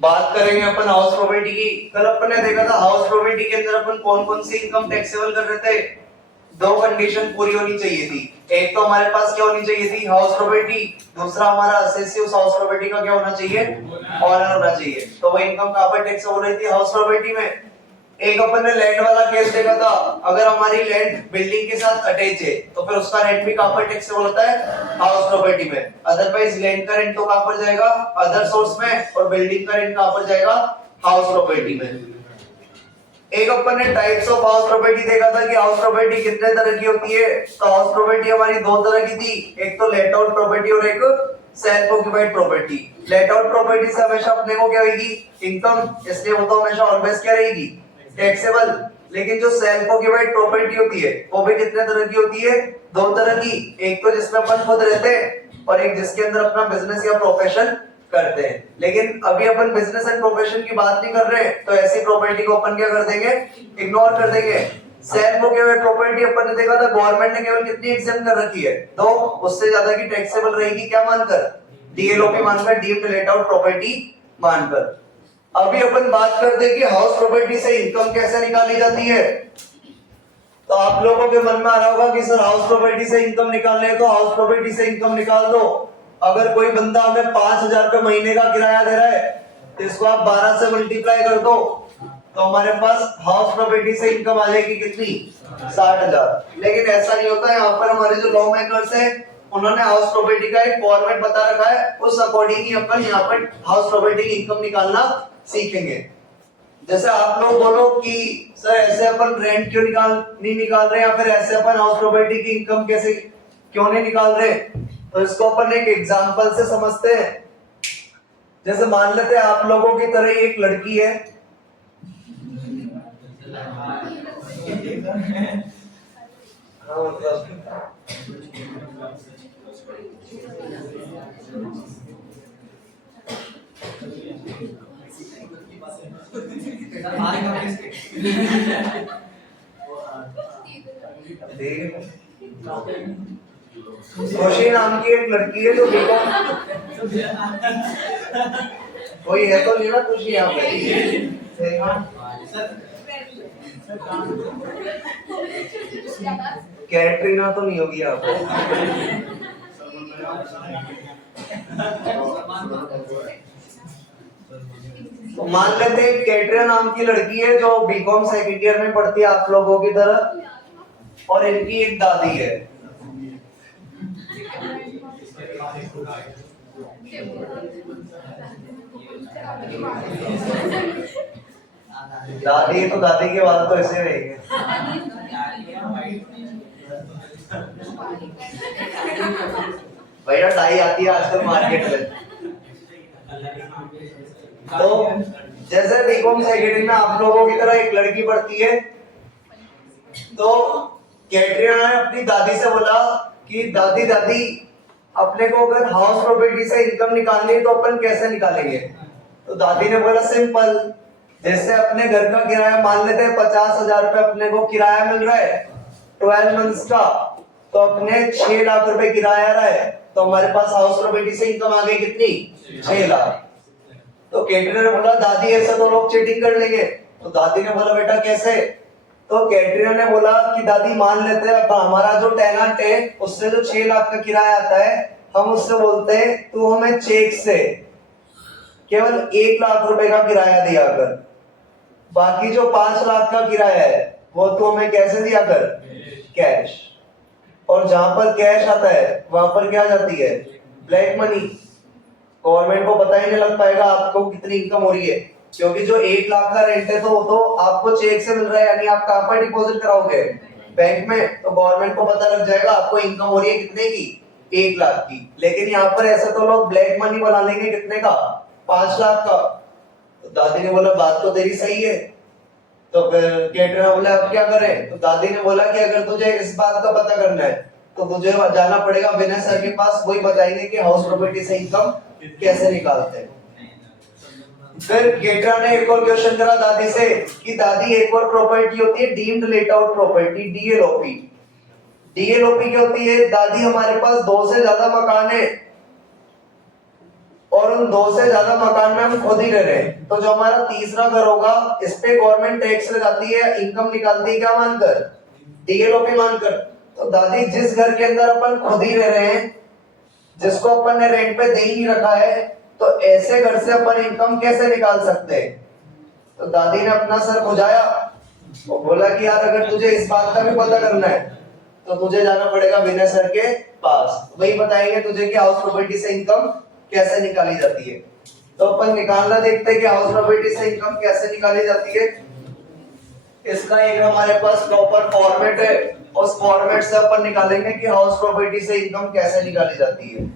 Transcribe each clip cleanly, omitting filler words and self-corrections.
बात करेंगे अपन house property की। कल अपन ने देखा था हाउस प्रॉपर्टी के अंदर अपन कौन कौन सी इनकम टैक्सेबल कर रहे थे। दो कंडीशन पूरी होनी चाहिए थी। एक तो हमारे पास क्या होनी चाहिए थी, हाउस प्रॉपर्टी। दूसरा हमारा असेसी उस हाउस प्रॉपर्टी का क्या होना चाहिए, ऑनर होना चाहिए। तो वो इनकम कहां पर टैक्स हो रही थी, हाउस प्रॉपर्टी में। एक अपन ने लैंड वाला केस देखा था। अगर हमारी लैंड बिल्डिंग के साथ अटैच है तो फिर उसका रेंट भी कहां पर टैक्सेबल होता है, हाउस प्रॉपर्टी में। अदरवाइज लैंड का रेंट तो कहां पर जाएगा, अदर सोर्स में, और बिल्डिंग का रेंट कहां पर जाएगा, हाउस प्रॉपर्टी में। एक अपन ने टाइप्स ऑफ हाउस प्रॉपर्टी देखा था कि हाउस प्रॉपर्टी कितने तरह की होती है। तो हाउस प्रॉपर्टी हमारी दो तरह की थी, एक तो लेट आउट प्रॉपर्टी और एक self occupied property. Let out property से हमेशा अपने को क्या होगी, इनकम, इसलिए वो तो हमेशा ऑलवेज क्या रहेगी, टैक्सेबल। लेकिन जो सेल्फ ऑक्यूपाइड प्रॉपर्टी होती है वो भी कितने तरह की होती है, दो तरह की। एक तो जिसमें अपन खुद रहते हैं और एक जिसके अंदर अपना बिजनेस या प्रोफेशन करते हैं। लेकिन अभी अपन बिजनेस एंड प्रोफेशन की बात नहीं कर रहे हैं, तो ऐसी प्रॉपर्टी को अपन क्या कर देंगे, इग्नोर कर देंगे। सेल्फ ऑक्यूपाइड प्रॉपर्टी अपन ने देखा था गवर्नमेंट ने केवल कितनी एग्जेम्प्ट कर रखी है, तो उससे ज्यादा की टैक्सेबल रहेगी, क्या मानकर, डीएलओपी मानकर, डीम्ड लेट आउट प्रॉपर्टी मानकर। अभी अपन बात करते हैं कि हाउस प्रॉपर्टी से इनकम कैसे निकाली जाती है। तो आप लोगों के मन में आ रहा होगा कि सर हाउस प्रॉपर्टी से इनकम निकालने है तो हाउस प्रॉपर्टी से इनकम निकाल दो। अगर कोई बंदा हमें 5,000 रुपए महीने का किराया दे रहा है तो इसको आप 12 से मल्टीप्लाई कर दो, तो हमारे पास हाउस प्रॉपर्टी से इनकम आ जाएगी कितनी, 60,000। लेकिन ऐसा नहीं होता। यहाँ पर हमारे जो लॉ मेकर्स है उन्होंने हाउस प्रॉपर्टी का एक फॉर्मेट बता रखा है, उस अकॉर्डिंग ही अपन यहाँ पर हाउस प्रॉपर्टी की इनकम निकालना सीखेंगे। जैसे आप लोग बोलो कि सर ऐसे अपन रेंट क्यों नहीं निकाल रहे, या फिर ऐसे अपन हाउस प्रॉपर्टी की इनकम कैसे क्यों नहीं निकाल रहे, तो इसको अपन एक एग्जांपल से समझते हैं। जैसे मान लेते हैं आप लोगों की तरह ही एक लड़की है, हाँ मतलब खुशी नाम की एक लड़की है जो बीकॉम, कोई है तो नहीं ना खुशी यहाँ पे, कैटरीना तो नहीं होगी यहाँ पे। तो मान लेते हैं कैटरीना नाम की लड़की है जो बीकॉम सेकंड ईयर में पढ़ती है आप लोगों की तरह, और इनकी एक दादी है। दादी है तो दादी के बाल तो ऐसे रहेंगे। भैया टाई आती है आजकल मार्केट में। तो जैसे बीकॉम सेकेंड में आप लोगों की तरह एक लड़की पढ़ती है, तो कैटरीना ने अपनी दादी से बोला कि दादी दादी अपने को अगर हाउस प्रॉपर्टी से इनकम निकालनी है तो अपन कैसे निकालेंगे। तो दादी ने बोला सिंपल, जैसे अपने घर का किराया मान लेते हैं 50,000 रुपए अपने को किराया मिल रहा है 12 मंथ्स का, तो अपने 6 लाख रुपए किराया आ रहा है, तो हमारे पास हाउस प्रॉपर्टी से इनकम आ गई कितनी, 6 लाख। तो कैटरीना ने बोला दादी ऐसा तो लोग चीटिंग कर लेंगे। तो दादी ने बोला बेटा कैसे। तो कैटरीना ने बोला कि दादी मान लेते हैं हमारा जो टेनेंट है उससे जो 6 लाख का किराया आता है, हम उससे बोलते हैं तू हमें चेक से केवल 1 लाख रुपए का किराया दिया कर, बाकी जो 5 लाख का किराया है वो तू हमें कैसे दिया कर, कैश। और जहां पर कैश आता है वहां पर क्या जाती है, ब्लैक मनी। गवर्नमेंट को पता ही नहीं लग पाएगा आपको कितनी इनकम हो रही है, क्योंकि जो 1 लाख का रेंट है तो वो तो आपको चेक से मिल रहा है, यानी आप कहां पर डिपॉजिट कराओगे, बैंक में। तो गवर्नमेंट को पता लग जाएगा आपको इनकम हो रही है कितने की, 1 लाख की। लेकिन यहाँ पर ऐसे तो लोग ब्लैक मनी बना लेंगे कितने का, 5 लाख का। तो दादी ने बोला बात तो तेरी सही है। तो फिर कैटरीना बोला अब क्या करें। तो दादी ने बोला कि अगर तुझे इस बात का पता करना है तो तुझे जाना पड़ेगा विनय सर के पास, वही बताएंगे कि हाउस प्रॉपर्टी से इनकम कैसे निकालते हैं। फिर कैटरीना ने एक और क्वेश्चन करा दादी से कि दादी एक और प्रॉपर्टी होती है डीम्ड लेट आउट प्रॉपर्टी, डीएलओपी। डीएलओपी क्या होती है? दादी हमारे पास 2 से ज्यादा मकान है और उन 2 से ज्यादा मकान में हम खुद ही रह रहे हैं, तो जो हमारा तीसरा घर होगा इस पे गवर्नमेंट टैक्स लगाती है, इनकम निकालती है क्या मानकर? डीएलओपी मानकर। तो दादी जिस घर के अंदर अपन खुद ही रह रहे हैं, जिसको अपन ने रेंट पे दे ही नहीं रखा है, तो ऐसे घर से अपन इनकम कैसे निकाल सकते हैं? तो दादी ने अपना सर खुजाया और बोला कि यार अगर तुझे इस बात का भी पता करना है तो तुझे जाना पड़ेगा विनय सर के पास, वही बताएंगे तुझे कि हाउस प्रॉपर्टी से इनकम कैसे निकाली जाती है। तो अपन निकालना देखते हैं कि हाउस प्रॉपर्टी से इनकम कैसे निकाली जाती है। इसका एक हमारे पास प्रॉपर फॉर्मेट है, उस फॉर्मेट से अपन निकालेंगे कि हाउस प्रॉपर्टी से इनकम कैसे निकाली जाती है।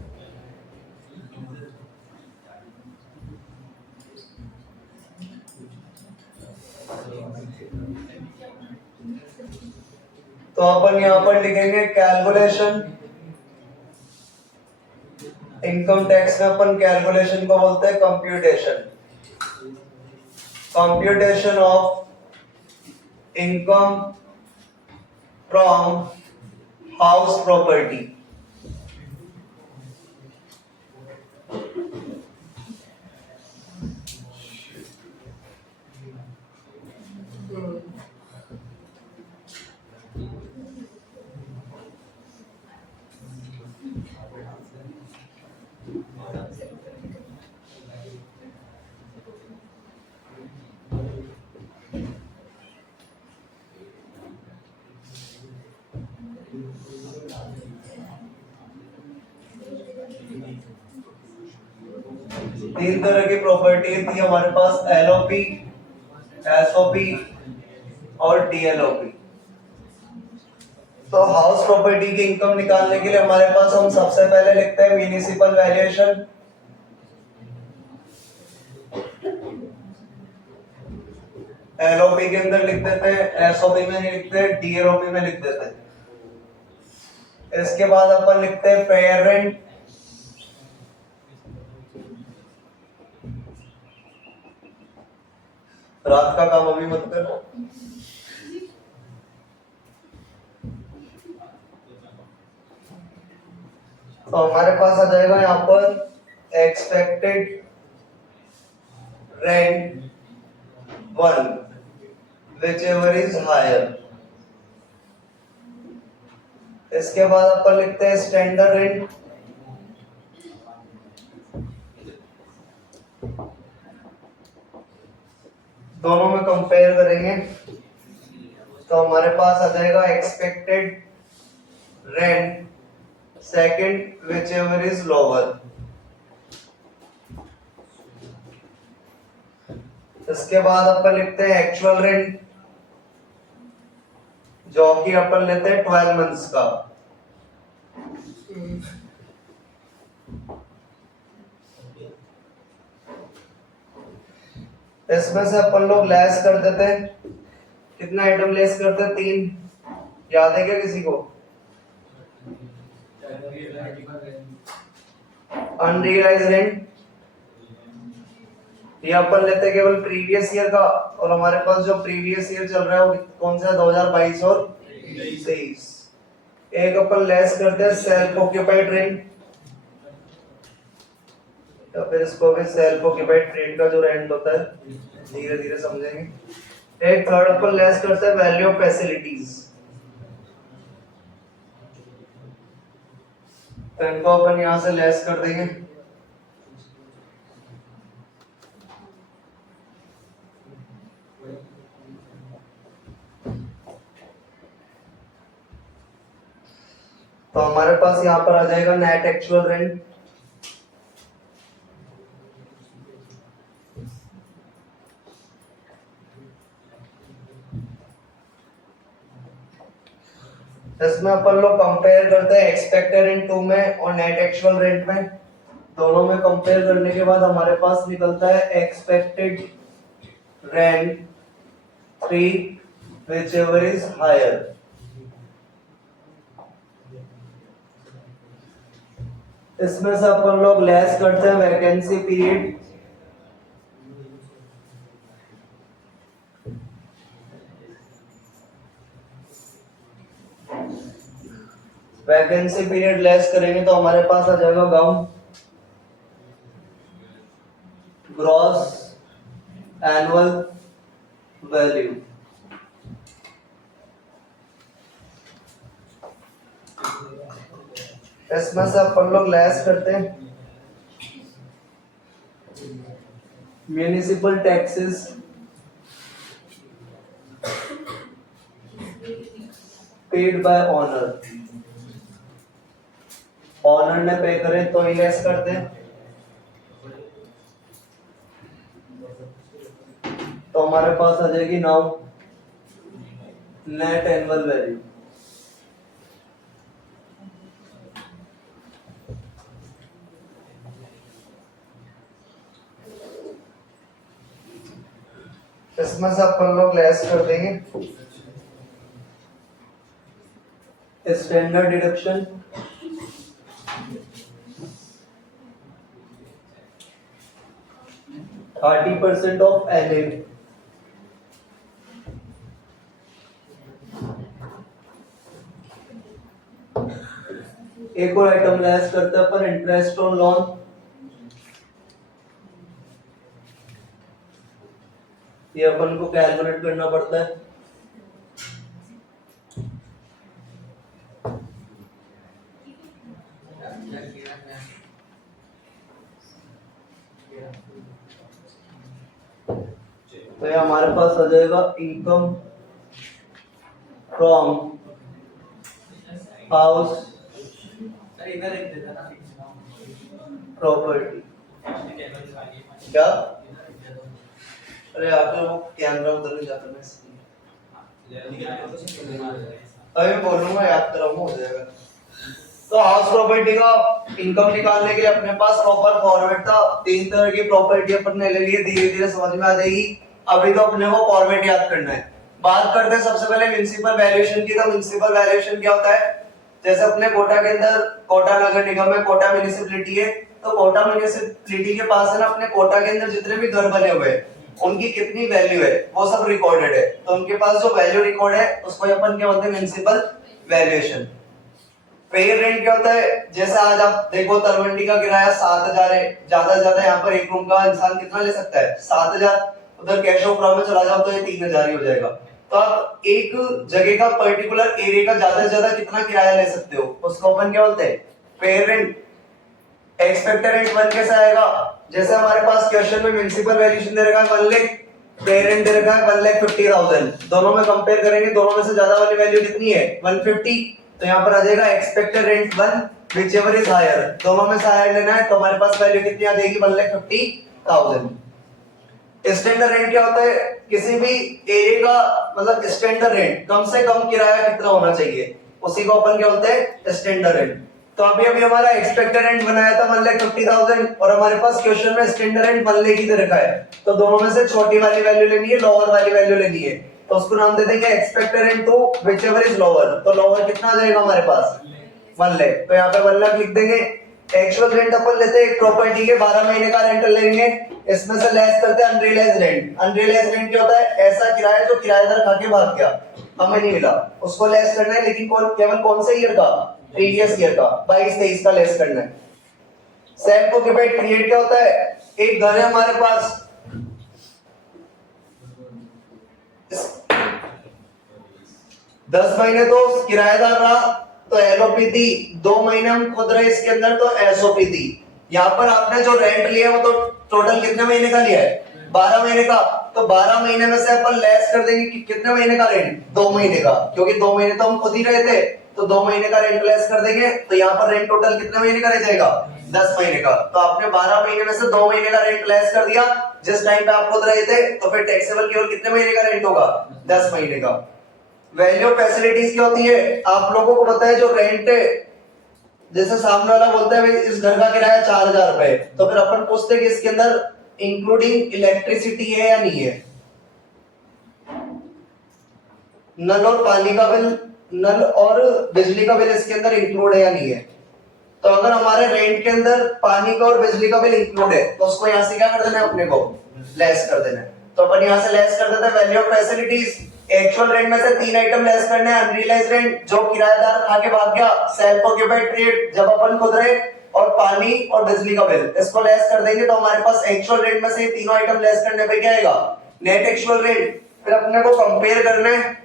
तो अपन यहां पर लिखेंगे कैलकुलेशन, इनकम टैक्स में अपन कैलकुलेशन को बोलते हैं computation, computation of income from house property. तीन तरह की प्रॉपर्टी थी हमारे पास, एलओपी, एसओपी और डीएलओपी। तो हाउस प्रॉपर्टी की इनकम निकालने के लिए हमारे पास हम सबसे पहले लिखते हैं म्युनिसिपल वैल्यूएशन, एलओपी के अंदर लिख देते हैं, एसओपी में नहीं लिखते, डीएलओपी में लिख देते हैं। इसके बाद अपन लिखते हैं फेयर रेंट, रात का काम अभी मत कर। तो हमारे पास आ जाएगा यहाँ पर expected rent 1 whichever is higher। इसके बाद अपन लिखते हैं स्टैंडर्ड रेंट, दोनों में कंपेयर करेंगे तो हमारे पास आ जाएगा expected rent second whichever is lower। इसके बाद अपन लिखते हैं एक्चुअल रेंट, जो कि अपन लेते हैं 12 मंथ्स का। इसमें से अपन लोग लेस कर देते हैं, कितना आइटम लेस करते हैं? 3, याद है क्या किसी को? अनरियलाइज रेंट, ये अपन लेते हैं केवल प्रीवियस ईयर का, और हमारे पास जो प्रीवियस ईयर चल रहा है वो कौन सा है? 2022 और 23। एक अपन लेस करते हैं सेल्फ ऑक्यूपाइड रेंट, तो फिर इसको भी सेल्फ ऑक्यूपाइड रेंट का जो रेंट होता है धीरे धीरे समझेंगे। एक थर्ड अपन लेस करते हैं वैल्यू ऑफ फैसिलिटीज, तो इनको अपन यहां से लेस कर देंगे। तो हमारे पास यहाँ पर आ जाएगा नेट एक्चुअल रेंट, इसमें अपन लोग कंपेयर करते हैं एक्सपेक्टेड रेंट 2 में और नेट एक्चुअल रेंट में। दोनों में कंपेयर करने के बाद हमारे पास निकलता है expected rent 3 whichever is higher। इसमें से अपन लोग लेस करते हैं vacancy period, vacancy period less करेंगे तो हमारे पास आ जाएगा गाउन ग्रॉस एनुअल वैल्यू। इसमें से अपन लोग लेस करते हैं municipal taxes paid by owner. Owner ने पे करे तो ही लेस करते हैं, तो हमारे पास आ जाएगी नाउ नेट एनुअल वैल्यू। इसमें से अपन लोग लेस कर देंगे स्टैंडर्ड डिडक्शन, %30 ऑफ एनए। एक और आइटम लेस करते हैं अपन इंटरेस्ट ऑन लोन। ये अपन को कैलकुलेट करना पड़ता है। तो ये हमारे पास आ जाएगा इनकम फ्रॉम हाउस प्रॉपर्टी। क्या? अरे आपने वो कैमरा उधर नहीं जाता, मैं बोलूंगा याद कराऊंगा, हो जाएगा। तो हाउस प्रॉपर्टी का इनकम निकालने के लिए अपने पास प्रॉपर फॉर्मेट था। 3 तरह की प्रॉपर्टी अपन ने ले ली है, धीरे धीरे समझ में आ जाएगी। अभी तो अपने को फॉर्मेट याद करना है। बात करते हैं सबसे पहले म्युनिसिपल वैल्यूएशन की। तो म्युनिसिपल वैल्यूएशन क्या होता है? जैसे अपने कोटा के अंदर कोटा नगर निगम है, कोटा म्युनिसिपैलिटी है, तो कोटा म्युनिसिपैलिटी के पास है ना, अपने कोटा के अंदर जितने भी घर बने हुए हैं उनकी कितनी वैल्यू है वो सब रिकॉर्डेड है। तो उनके पास जो वैल्यू रिकॉर्ड है उसको अपन क्या बोलते हैं? Municipal valuation. फेयर रेंट क्या होता है? जैसे आज आप देखो तलवंडी का किराया 7,000 है, ज्यादा से ज्यादा यहाँ पर एक रूम का इंसान कितना ले सकता है? 7,000। उधर कैशोपुरा में चला जाओ तो ये 3,000 ही हो जाएगा। तो आप एक जगह का पर्टिकुलर एरिया का ज्यादा से ज्यादा कितना किराया ले सकते हो, उसको अपन क्या बोलते हैं? Fair rent. एक्सपेक्टेड रेंट 1 कैसे आएगा? जैसे हमारे पास क्वेश्चन में म्युनिसिपल वैल्यूएशन दे रखा है 1 लाख, फेयर रेंट दे रखा है 1,50,000। दोनों में कंपेयर करेंगे, दोनों में से ज्यादा वाली वैल्यू कितनी है? 150। तो यहाँ पर आ जाएगा expected rent 1 whichever is higher. दोनों में से हायर लेना है तो हमारे पास वैल्यू कितनी आ जाएगी? 1,50,000। स्टैंडर्ड रेंट क्या होता है? किसी भी एरिया का मतलब स्टैंडर्ड रेंट, कम से कम किराया कितना होना चाहिए, उसी को अपन क्या बोलते हैं? Standard rent. तो अभी अभी हमारा एक्सपेक्टेड रेंट बनाया था 1,50,000 और हमारे पास क्वेश्चन में स्टैंडर्ड रेंट 1 लाख ही दे रखा है। तो दोनों में से छोटी वाली वैल्यू लेनी है, लोअर वाली वैल्यू लेनी है। तो उसको नाम दे देंगे expected rent two whichever is lower. तो लोअर कितना आ जाएगा हमारे पास? 1 लाख। तो यहाँ पे 1 लाख लिख देंगे। एक्चुअल रेंट अपन लेते हैं एक प्रॉपर्टी के 12 महीने का रेंट लेंगे, इसमें से लेस करते हैं अनरियलाइज्ड रेंट। अनरियलाइज्ड रेंट क्या होता है? ऐसा किराया जो किराएदार खा के भाग गया, हमें नहीं मिला, उसको लेस करना है। लेकिन केवल कौन से ईयर का? प्रीवियस ईयर का, 22-23 का लेस करना है। सेल्फ ऑक्यूपाइड पीरियड क्या होता है? एक घर है हमारे पास, 10 महीने तो किराएदार रहा तो एलओपी थी, 2 महीने हम खुद रहे इसके अंदर तो एसओपी थी। यहाँ पर आपने जो रेंट लिया वो तो टोटल कितने महीने का लिया है? 12 महीने का। तो 12 महीने में से अपन लेस कर देंगे कि कितने महीने का रेंट? 2 महीने का, क्योंकि 2 महीने तो हम खुद ही रहे थे, तो 2 महीने का रेंट लेस कर देंगे। तो यहाँ पर रेंट टोटल कितने महीने का रह जाएगा? 10 महीने का। तो आपने 12 महीने में से 2 महीने का रेंट लेस कर दिया जिस टाइम पे आप खुद रहे थे, तो फिर टैक्सेबल केवल कितने महीने का रेंट होगा? 10 महीने का। वैल्यू ऑफ फैसिलिटीज क्या होती है? आप लोगों को पता है जो रेंट है, जैसे सामने वाला बोलता है इस घर का किराया 4,000 रुपए, तो फिर अपन पूछते हैं कि इसके अंदर इंक्लूडिंग इलेक्ट्रिसिटी है या नहीं है? नल और पानी का बिल, नल और बिजली का बिल इसके अंदर इंक्लूड है या नहीं है? तो अगर हमारे रेंट के अंदर पानी का और बिजली का बिल इंक्लूड है तो उसको यहाँ से क्या कर देना है? अपने को लेस कर देना है। तो अपन यहाँ से लेस कर देते हैं value of facilities. Actual rent में से 3 आइटम लेस करने हैं। अनरियलाइज रेंट जो किराएदार खा के भाग गया, सेल्फ ऑक्यूपाइड पीरियड जब अपन खुद रहे, और पानी और बिजली का बिल, इसको लेस कर देंगे तो हमारे पास एक्चुअल रेंट में से ये तीनों आइटम लेस करने पे क्या आएगा, नेट एक्चुअल रेंट। फिर अपने को कंपेयर करना है,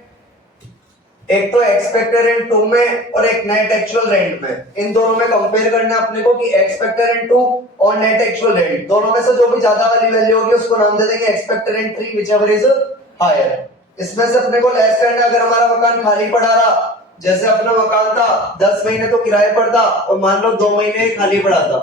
एक तो एक्सपेक्टेड रेंट 2 में और एक नेट एक्चुअल रेंट में। इन दोनों में कंपेयर करना है अपने को कि एक्सपेक्टेड रेंट 2 और नेट एक्चुअल रेंट, दोनों में से जो भी ज्यादा वाली वैल्यू होगी उसको नाम दे देंगे expected rent 3 whichever is higher. इसमें से अपने को लेस करना है, अगर हमारा मकान खाली पड़ा रहा, जैसे अपना मकान था 10 महीने तो किराए पर था और मान लो 2 महीने खाली पड़ा था,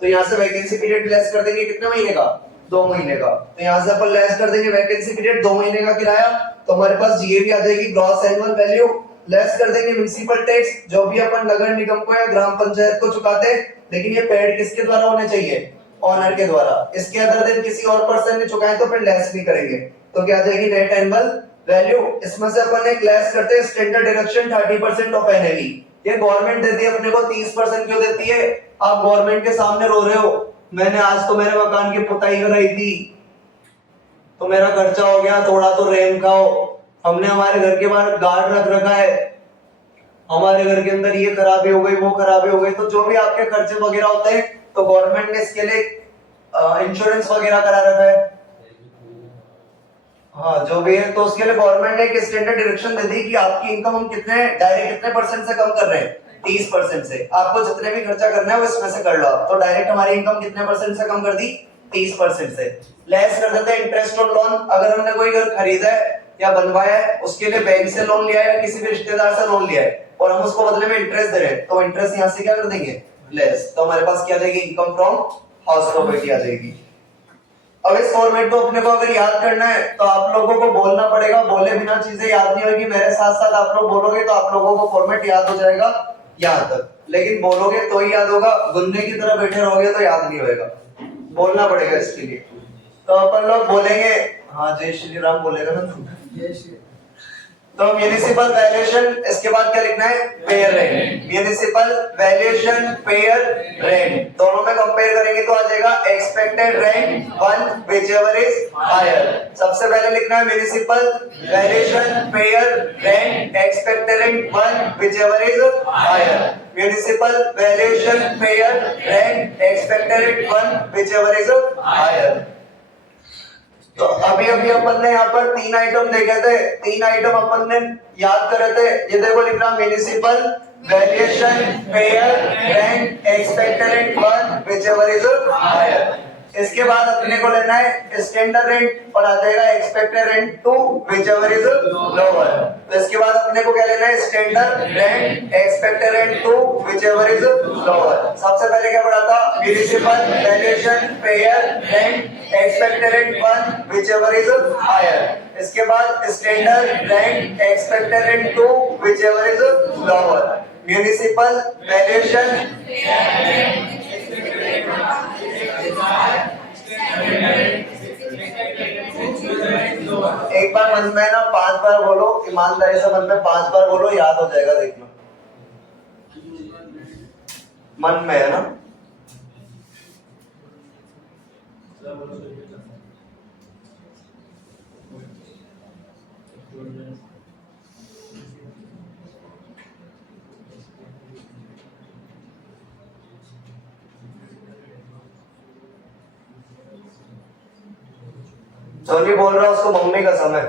तो यहाँ से वैकेंसी पीरियड लेस कर देंगे कितने महीने का, 2 महीने का। तो यहाँ से अपन लेस कर देंगे वैकेंसी पीरियड 2 महीने का किराया, तो हमारे पास जीएवी आ जाएगी, ग्रॉस एनुअल वैल्यू। लेस कर देंगे म्युनिसिपल टैक्स, जो भी अपन नगर निगम को या ग्राम पंचायत को चुकाते, लेकिन ये पेड किसके द्वारा होने चाहिए, ऑनर के द्वारा। इसके अदर दिन किसी और पर्सन ने चुकाए तो फिर लेस नहीं करेंगे, तो क्या आ जाएगी नेट एनुअल वैल्यू। इसमें से अपन एक लेस करते हैं स्टैंडर्ड डिडक्शन 30% ऑफ एनएवी। ये गवर्नमेंट देती है अपने को, 30% क्यों देती है? आप गवर्नमेंट के सामने रो रहे हो, मैंने आज तो मेरे मकान की पुताई कराई थी तो मेरा खर्चा हो गया, थोड़ा तो रेम खाओ, हमने हमारे घर के बाहर गार्ड रख रखा है, हमारे घर के अंदर ये खराबी हो गई वो खराबी हो गई, तो जो भी आपके खर्चे वगैरह होते हैं तो गवर्नमेंट ने इसके लिए इंश्योरेंस वगैरह करा रखा है। हाँ जो भी है, तो उसके लिए गवर्नमेंट ने एक स्टैंडर्ड डायरेक्शन दे दी कि आपकी इनकम हम कितने डायरेक्ट कितने परसेंट से कम कर रहे हैं, 30% से। आपको जितने भी खर्चा करना है वो इसमें से कर लो आप। तो डायरेक्ट हमारी इनकम कितने परसेंट से कम कर दी, 30% से। लेस कर देते हैं इंटरेस्ट ऑन लोन, अगर हमने कोई घर खरीदा है या बनवाया है, उसके लिए बैंक से लोन लिया है या किसी भी रिश्तेदार से लोन लिया है और हम उसको बदले में इंटरेस्ट दे रहे हैं, तो इंटरेस्ट यहाँ से क्या कर देंगे, लेस। तो हमारे पास क्या आ जाएगी, इनकम फ्रॉम हाउस प्रॉपर्टी आ जाएगी। अब इस फॉर्मेट को अपने को अगर याद करना है तो आप लोगों को बोलना पड़ेगा, बोले बिना चीजें याद नहीं होगी। मेरे साथ साथ आप लोग बोलोगे तो आप लोगों को फॉर्मेट याद हो जाएगा यहाँ तक, लेकिन बोलोगे तो ही याद होगा, गुन्ने की तरह बैठे रहोगे तो याद नहीं होएगा, बोलना पड़ेगा इसके लिए। तो अपन लोग बोलेंगे, हाँ जय श्री राम बोलेगा ना तुम, जय श्री। तो म्युनिसिपल वैल्यूएशन, इसके बाद क्या लिखना है, fair rent. Municipal valuation fair rent, दोनों में कंपेयर करेंगे तो आ जाएगा expected rent 1 whichever is higher. सबसे पहले लिखना है municipal valuation fair rent expected rent 1 whichever is higher. Municipal valuation fair rent expected rent 1 whichever is higher. तो अभी अभी अपन ने यहाँ पर 3 आइटम देखे थे, 3 आइटम अपन ने याद करे थे। ये देखो लिख रहा municipal valuation fair rent expected rent 1 whichever is higher. इसके बाद अपने को लेना है स्टैंडर्ड रेंट और आ जाएगा expected rent 2 whichever is lower. तो इसके बाद अपने को क्या लेना है, standard rent expected rent 2 whichever is lower. सबसे पहले क्या पढ़ा था, municipal valuation fair rent expected rent 1 whichever is higher. इसके बाद standard rent expected rent 2 whichever is lower. Municipal valuation एक बार मन में ना 5 बार बोलो, ईमानदारी से मन में 5 बार बोलो, याद हो जाएगा, देखना मन में है ना। जो नहीं बोल रहा उसको मम्मी का समय।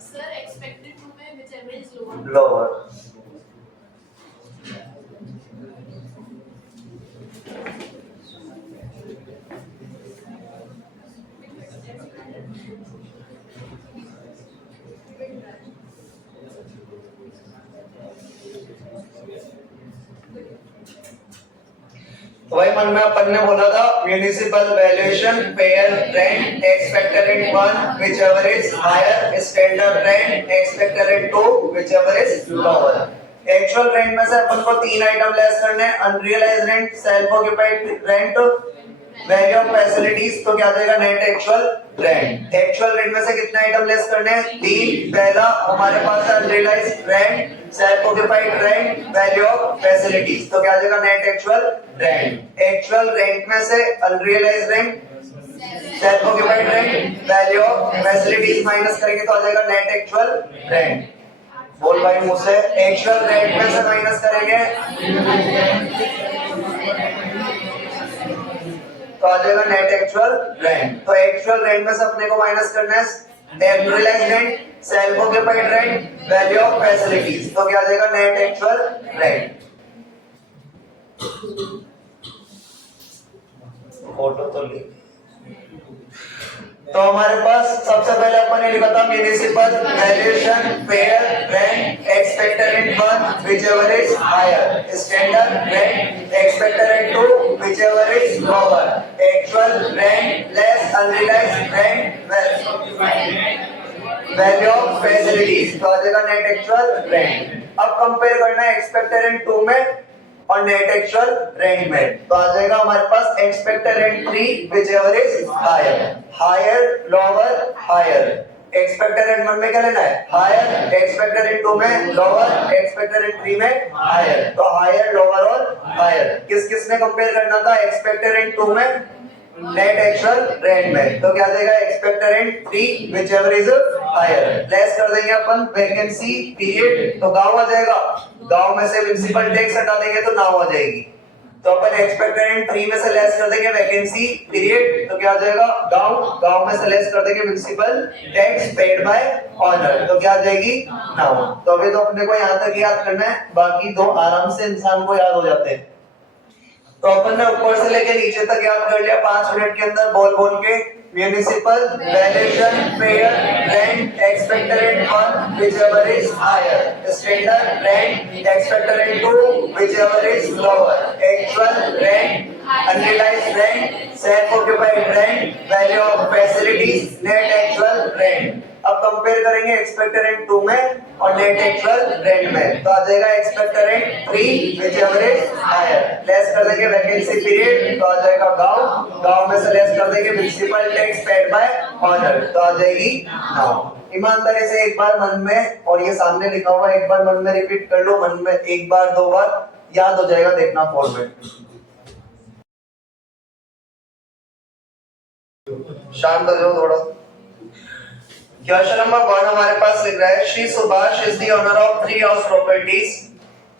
Sir, expected to be whichever is lower. Lower. वही मन में अपन ने बोला था municipal valuation fair rent expected rent 1 whichever is higher, standard rent expected rent 2 whichever is lower. Actual rent में से अपन को 3 आइटम लेस करने हैं, unrealized rent, self occupied rent, value of facilities. तो क्या आ जाएगा, net actual rent. Actual rent में से कितने आइटम लेस करने हैं, 3। पहला हमारे पास unrealised rent, self occupied rent, value of facilities. तो क्या आ जाएगा, net actual rent. Actual rent में से unrealised rent self occupied rent, value of facilities minus करेंगे तो आ जाएगा नेट एक्चुअल रेंट। बोल भाई मुंह से, एक्चुअल रेंट में से माइनस करेंगे तो आ जाएगा नेट एक्चुअल रेंट। तो एक्चुअल रेंट में से अपने को माइनस करना है realized rent, self occupied rent, value of facilities. तो क्या आ जाएगा नेट एक्चुअल रेंट। फोटो तो ली। तो हमारे पास सबसे पहले अपन ने लिखा था municipal valuation fair rent expected rent 1 whichever is higher, standard rent expected rent 2 whichever is lower, actual rent less unrealised rent value of facilities. तो आ जाएगा नेट एक्चुअल रेंट। अब कंपेयर करना है एक्सपेक्टेड रेंट 2 में और नेट एक्चुअल रेंट में। तो आ जाएगा हमारे पास expected rent 3 whichever is higher, higher lower higher. Expected rent 1 में क्या लेना है हायर, एक्सपेक्टेड रेंट 2 में लोअर, एक्सपेक्टेड रेंट 3 में हायर। तो हायर लोअर और हायर किस किस में कंपेयर करना था, एक्सपेक्टेड रेंट 2 में, नेट एक्चुअल रेंट में। तो क्या आ जाएगा expected rent 3 whichever is higher। Less कर देंगे अपन वैकेंसी पीरियड, तो गांव आ जाएगा, गांव में से म्युनिसिपल टैक्स हटा देंगे तो नाव आ जाएगी। तो अपन एक्सपेक्टेड रेंट 3 में से लेस कर देंगे वैकेंसी पीरियड, तो क्या आ जाएगा गांव, गांव में से लेस कर देंगे municipal tax paid by honour, तो क्या आ जाएगी नाव। तो अभी तो अपने को यहां तक याद करना है, बाकी दो आराम से इंसान को याद हो जाते हैं। तो अपन ने ऊपर से लेके नीचे तक याद कर लिया 5 मिनट के अंदर बोल बोल के। Municipal valuation fair rent expected rent 1 whichever is higher, standard rent expected rent 2 whichever is lower, actual rent unrealised rent, self occupied rent, value of facilities, net actual rent. अब कंपेयर करेंगे expected rent 2 में और net actual rent में। तो आ जाएगा expected rent 3 whichever is higher, less कर देंगे वैकेंसी पीरियड, तो आ जाएगा गांव, गांव में से लेस कर देंगे municipal tax paid by honour, तो आ जाएगी नाउ। ईमानदारी से एक बार मन में, और ये सामने लिखा हुआ है, एक बार मन में रिपीट कर लो, मन में एक बार दो बार याद हो जाएगा, देखना फॉर्मेट। शांत हो जाओ थोड़ा। क्वेश्चन नंबर 1 हमारे पास लिख रहा है Shri Subhash is the owner of 3 house properties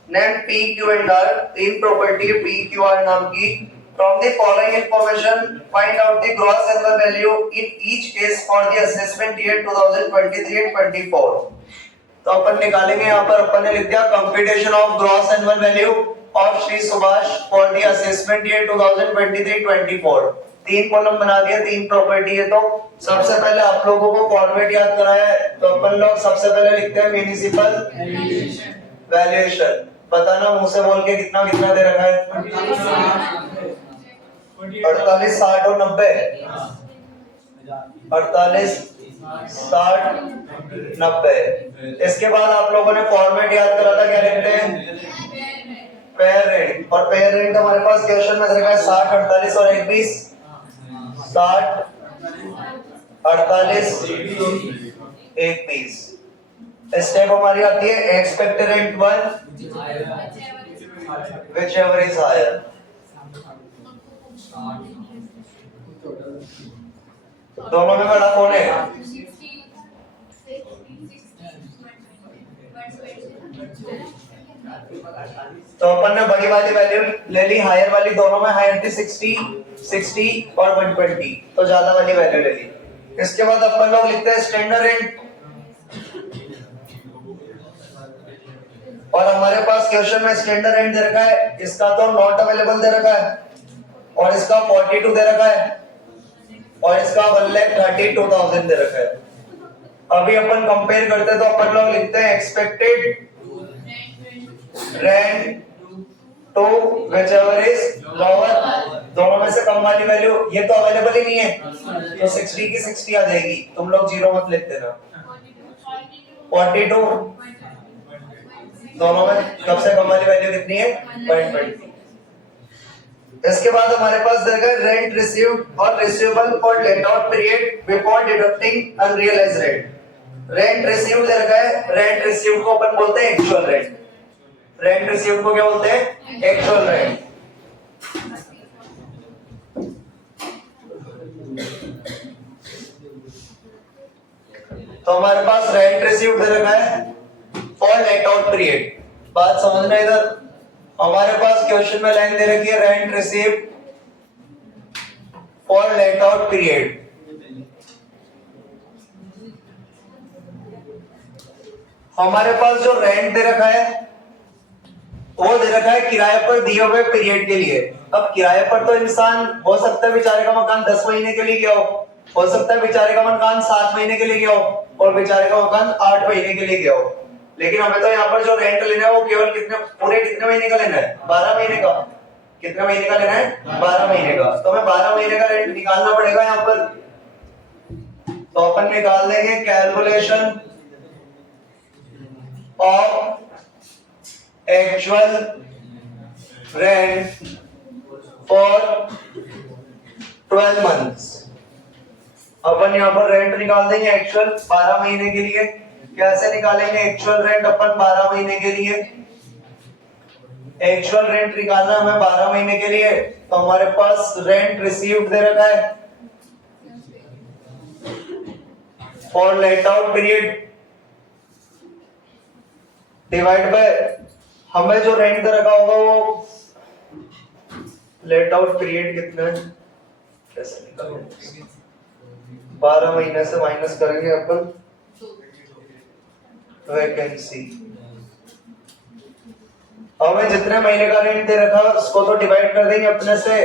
named P, Q and R। 3 property P, Q, R नाम की। From the following information find out the gross annual value in each case for the assessment year 2023 and 24। तो अपन निकालेंगे, यहाँ पर अपन ने लिख दिया computation of gross annual value of Shri Subhash for the assessment year 2023-24। 3 column बना दिया, 3 प्रॉपर्टी है। तो सबसे पहले आप लोगों को फॉर्मेट याद कराया है, तो अपन लोग सबसे पहले लिखते हैं म्युनिसिपल वैल्यूएशन। बताना मुंह से बोल के कितना कितना दे रखा है, 48, 60 और 90। 48, 60, 90। इसके बाद आप लोगों ने फॉर्मेट याद करा था, क्या लिखते हैं पेयर रेंट। और पेयर रेंट हमारे पास क्वेश्चन में रखा है 60, 48 और 21। 60, 48, 21। स्टेप हमारी आती है expected rent 1 whichever is higher। दोनों में बड़ा कौन है, तो अपन ने बड़ी वाली वैल्यू ले ली, हायर वाली दोनों में हायर थी 60 और 120, तो ज्यादा वाली वैल्यू ले ली। इसके बाद अपन लोग लिखते हैं स्टैंडर्ड रेंट, और हमारे पास क्वेश्चन में स्टैंडर्ड रेंट दे रखा है, इसका तो नॉट अवेलेबल दे रखा है, और इसका 42 दे रखा है, और इसका 1,32,000 दे रखा है। अभी अपन कंपेयर करते हैं, तो अपन लोग लिखते हैं expected rent 2 whichever is lower। दोनों में से कम वाली वैल्यू, ये तो अवेलेबल ही नहीं है, तो 60 की 60 आ जाएगी, तुम लोग 0 मत लिख देना। 42, दोनों में सबसे कम वाली वैल्यू कितनी है 120। इसके बाद हमारे पास देखा रेंट रिसीव्ड और receivable for let out period before deducting unrealised rent. Rent received दे रखा है, रेंट रिसीव्ड को अपन बोलते हैं एक्चुअल रेंट। रेंट रिसीव्ड को क्या बोलते हैं एक्चुअल रेंट। तो हमारे पास रेंट रिसीव्ड दे रखा है फॉर लेट आउट पीरियड। बात समझना इधर, हमारे पास क्वेश्चन में लाइन दे रखी है rent received for let out period. हमारे पास जो रेंट दे रखा है वो दे रखा है किराए पर दिए हुए पीरियड के लिए। अब किराए पर तो इंसान हो सकता है बेचारे का मकान 10 महीने के लिए गया हो सकता है बेचारे का मकान 7 महीने के लिए गया हो और बेचारे का मकान 8 महीने के लिए गया हो। लेकिन हमें तो यहाँ पर जो रेंट लेना है वो केवल कितने महीने का लेना है? 12 महीने का। कितने महीने का लेना है? 12 महीने का। तो हमें 12 महीने का रेंट निकालना पड़ेगा यहाँ पर। तो अपन निकाल देंगे calculation of actual rent for 12 months. अपन यहाँ पर रेंट निकाल देंगे एक्चुअल 12 महीने के लिए। कैसे निकालेंगे एक्चुअल रेंट अपन 12 महीने के लिए? एक्चुअल रेंट निकालना हमें 12 महीने के लिए, तो हमारे पास रेंट रिसीव्ड दे रखा है for let out period divide by हमें जो रेंट दे रखा होगा वो लेट आउट पीरियड कितना है, कैसे निकालेंगे? 12 महीने से माइनस करेंगे अपन वैकेंसी। हमें जितने महीने का रेंट दे रखा उसको तो डिवाइड कर देंगे अपने से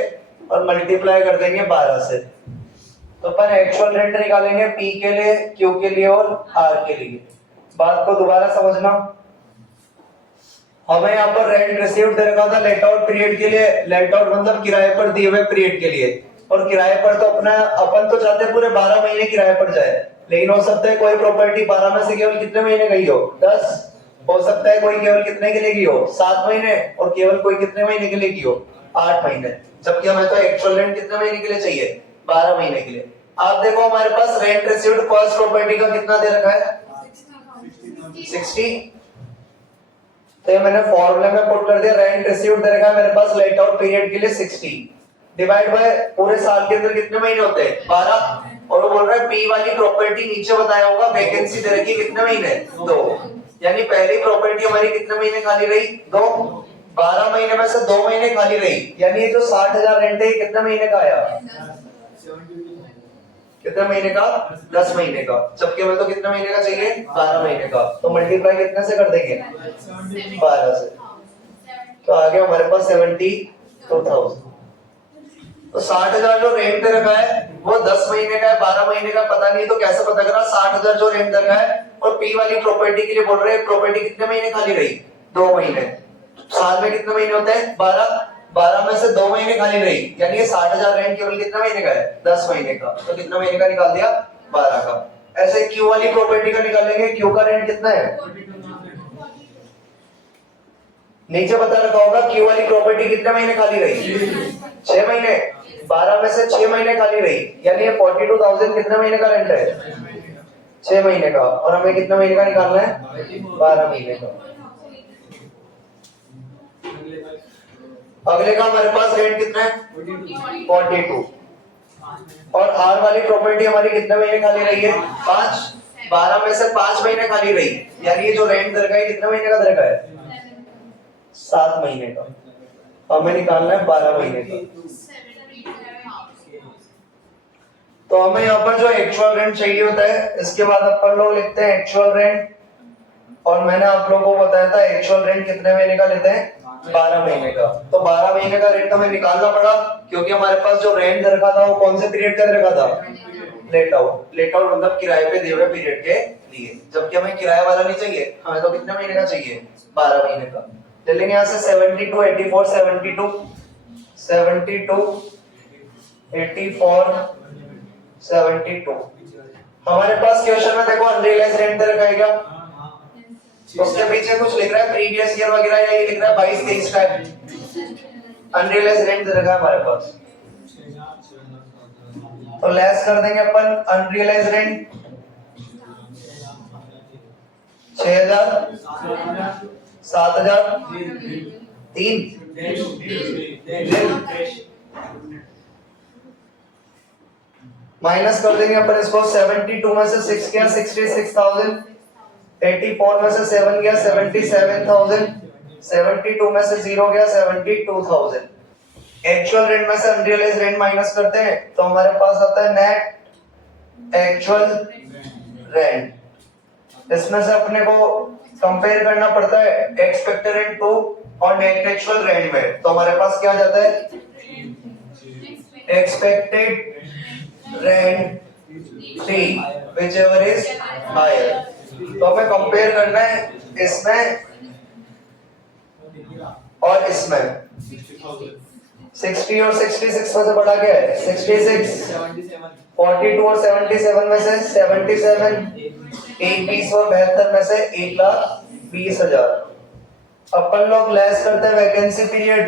और मल्टीप्लाई कर देंगे 12 से। तो अपन एक्चुअल रेंट निकालेंगे P के लिए, Q के लिए और R के लिए। बात को दोबारा समझना, हमें यहाँ पर रेंट रिसीव्ड दे रखा था लेट आउट पीरियड के लिए। लेट आउट मतलब किराए पर दिए हुए पीरियड के लिए, और किराए पर तो अपन तो चाहते हैं पूरे 12 महीने किराए पर जाए, लेकिन हो सकता है कोई प्रॉपर्टी 12 में से केवल कितने महीने गई हो? 10। हो सकता है कोई केवल कितने के लिए गई हो? 7 महीने, और केवल कोई कितने महीने के लिए गई हो? 8 महीने। जबकि हमें तो एक्चुअल रेंट कितने महीने के लिए चाहिए? 12 महीने के लिए। आप देखो हमारे पास रेंट रिसीव्ड फर्स्ट प्रॉपर्टी का कितना दे रखा है? 60। तो ये मैंने फॉर्मूले में पुट कर दिया, रेंट रिसीव्ड दे रखा है मेरे पास लेट आउट पीरियड के लिए 60 डिवाइड बाय पूरे साल के अंदर कितने महीने होते हैं? 12। और वो बोल रहा है P वाली प्रॉपर्टी नीचे बताया होगा वैकेंसी दे रखी है कितने महीने? 2। यानी पहली प्रॉपर्टी हमारी कितने महीने खाली रही? 2। 12 महीने में से 2 महीने खाली रही, यानी ये जो 60,000 रेंट है कितने महीने का आया? कितने महीने का? 10 महीने का। जबकि हमें तो कितने महीने का चाहिए? 12 महीने का। तो मल्टीप्लाई कितने से कर देंगे? 12 से। तो आ गया हमारे पास 72,000। तो 60,000 जो रेंट दे रखा है वो 10 महीने का है, 12 महीने का पता नहीं, तो कैसे पता करा? 60,000 जो रेंट दे रखा है और P वाली प्रॉपर्टी के लिए बोल रहे हैं प्रॉपर्टी कितने महीने खाली रही? 2 महीने। साल में कितने महीने होते हैं? 12। 12 में से 2 महीने खाली रही, यानी ये 60,000 रेंट केवल कितने महीने का है? 10 महीने का। तो कितने महीने का निकाल दिया? 12 का। ऐसे Q वाली प्रॉपर्टी का निकालेंगे। Q का रेंट कितना है? नीचे बता रखा होगा Q वाली प्रॉपर्टी कितने महीने खाली रही? 6 महीने। 12 में से 6 महीने खाली रही, यानी ये 42,000 कितने महीने का रेंट है? 6 महीने का। और हमें कितने महीने का निकालना है? 12 महीने का। अगले का हमारे पास रेंट कितना है? 42। और R वाली प्रॉपर्टी हमारी कितने महीने खाली रही है? 5। 12 में से 5 महीने खाली रही, यानी ये जो रेंट दरका है कितने महीने का दरका है? 7 महीने का। हमें निकालना है 12 महीने का। तो हमें यहाँ पर जो एक्चुअल रेंट चाहिए होता है, इसके बाद अपन लोग लिखते हैं एक्चुअल रेंट, और मैंने आप लोगों को बताया था एक्चुअल रेंट कितने महीने का लेते हैं? 12 महीने का। तो 12 महीने का रेंट हमें निकालना पड़ा, क्योंकि हमारे पास जो रेंट दे रखा था वो कौन से पीरियड का दे रखा था? Let out. लेट आउट मतलब किराए पे दिए हुए पीरियड के लिए, जबकि हमें किराया वाला नहीं चाहिए, हमें तो कितने महीने का चाहिए? 12 महीने का। ले लेंगे यहाँ से 72, 84, 72, 84, 72। हमारे पास क्वेश्चन में देखो अनरियलाइज्ड रेंट दे रखा है क्या? उसके पीछे कुछ लिख रहा है प्रीवियस ईयर वगैरह, या ये लिख रहा है 22-23 का अनरियलाइज्ड रेंट दे रखा है हमारे पास। तो लेस कर देंगे अपन अनरियलाइज्ड रेंट 6,000, 7,000, 3। माइनस कर देंगे अपन इसको। 72 में से 6 गया 66,000, 84 में से 7 गया 77,000, 72 में से 0 गया 72,000। एक्चुअल रेंट में से अनरियलाइज रेंट माइनस करते हैं तो हमारे पास आता है नेट एक्चुअल रेंट। इसमें से अपने को कंपेयर करना पड़ता है एक्सपेक्टेड रेंट 2 और नेट एक्चुअल रेंट में। तो हमारे पास क्या जाता है expected rent 3 whichever is higher। तो हमें कंपेयर करना है इसमें और इसमें। 60 और 66 में से बड़ा क्या है 66, 42 और 77 में से 77, 21 और 72 में से 1,20,000। अपन लोग लेस करते हैं वैकेंसी पीरियड,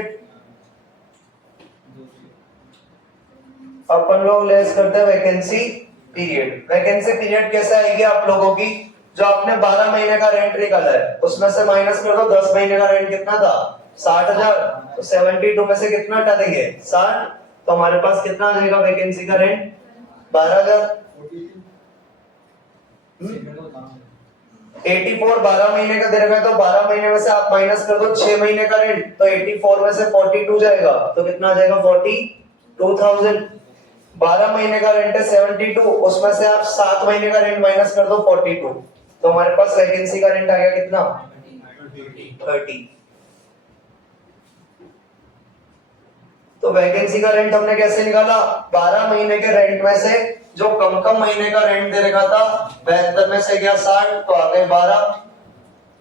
अपन लोग लेस करते हैं वैकेंसी पीरियड। वैकेंसी पीरियड कैसे आएगी आप लोगों की, जो आपने 12 महीने का रेंट निकाला है उसमें से माइनस कर दो 10 महीने का रेंट कितना था 60,000, तो 72 में से कितना हटा देंगे 60, तो हमारे पास कितना आ जाएगा वैकेंसी का रेंट 12,000। 84 12 महीने का दे रखा है तो 12 महीने में से आप माइनस कर दो 6 महीने का रेंट, तो 84 में से 42 जाएगा तो कितना आ जाएगा 42,000। 12 महीने का रेंट है 72, उसमें से आप 7 महीने का रेंट माइनस कर दो 42, तो हमारे पास वैकेंसी का रेंट आ गया कितना 30। तो वैकेंसी का रेंट हमने कैसे निकाला, 12 महीने के रेंट में से जो कम महीने का रेंट दे रखा था 72 में से गया 60 तो आ गए 12,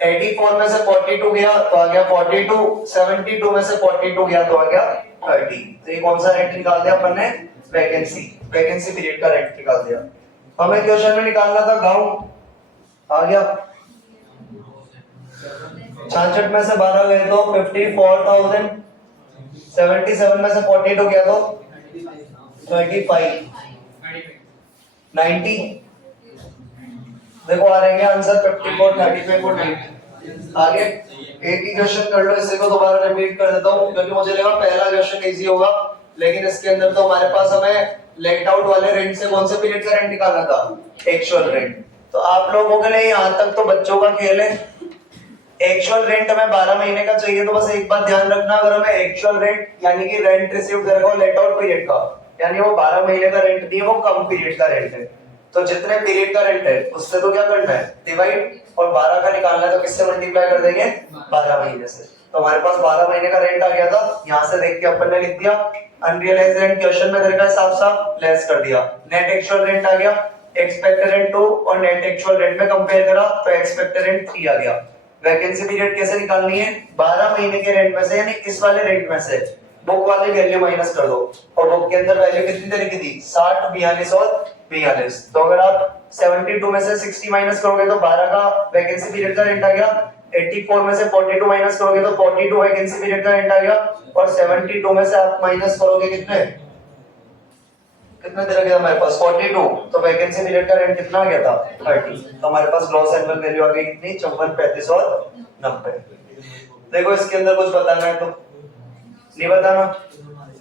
84 में से 42 गया तो आ गया 42, 72 में से 42 गया तो आ गया 30। तो ये कौन सा रेंट निकाल दिया अपन ने वैकेंसी पीरियड का रेंट निकाल दिया। हमें क्वेश्चन में निकालना था गाउन, आ गया 66 में से 12 गए तो 54,000, 77 में से 42 गया तो 35, 90। देखो आ रहे हैं आंसर 54, 35 और 90। आगे एक ही क्वेश्चन कर लो, इसे को दोबारा रिपीट कर देता हूँ क्योंकि मुझे लगा पहला क्वेश्चन इजी होगा, लेकिन इसके अंदर तो हमारे पास हमें लेट आउट वाले रेंट से कौन से पीरियड का रेंट निकालना था एक्चुअल रेंट। तो आप लोगों के लिए यहाँ तक तो बच्चों का खेल है। एक्चुअल रेंट हमें 12 महीने का चाहिए, तो बस एक बात ध्यान रखना, अगर हमें एक्चुअल रेंट यानी कि रेंट रिसीव्ड कर रहा हो लेट आउट पीरियड का, यानी वो 12 महीने का रेंट नहीं है, वो कम पीरियड का रेंट है, तो जितने पीरियड का रेंट है उससे तो क्या करना है डिवाइड, और 12 का निकालना है तो किससे मल्टीप्लाई कर देंगे 12 महीने से। तो हमारे पास 12 महीने का रेंट आ गया था, यहाँ से देख के अपन ने लिख दिया अनरियलाइज्ड रेंट क्वेश्चन में देखा साफ साफ लेस कर दिया। नेट एक्चुअल रेंट आ गया, एक्सपेक्टेड रेंट 2 और नेट एक्चुअल रेंट में कंपेयर करा तो एक्सपेक्टेड रेंट 3 आ गया। वैकेंसी पीरियड कैसे निकालनी है, 12 महीने के रेंट में से यानी इस वाले रेंट में से बुक वाली वैल्यू माइनस कर दो, और बुक के अंदर वैल्यू कितनी तरीके थी 60, 42 और 42। तो अगर आप 72 में से 60 माइनस करोगे तो 12 का वैकेंसी पीरियड का रेंट आ गया, 84 में से 42 माइनस करोगे तो 42 वैकेंसी पीरियड का रेंट आ गया, और 72 में से आप माइनस करोगे कितने दे रखा हमारे पास 42, तो वैकेंसी पीरियड का रेंट कितना आ गया था 30। तो हमारे पास ग्रॉस एनुअल वैल्यू आ गई कितनी 54, 35 और 90। देखो इसके अंदर कुछ बताना है तो नहीं बताना,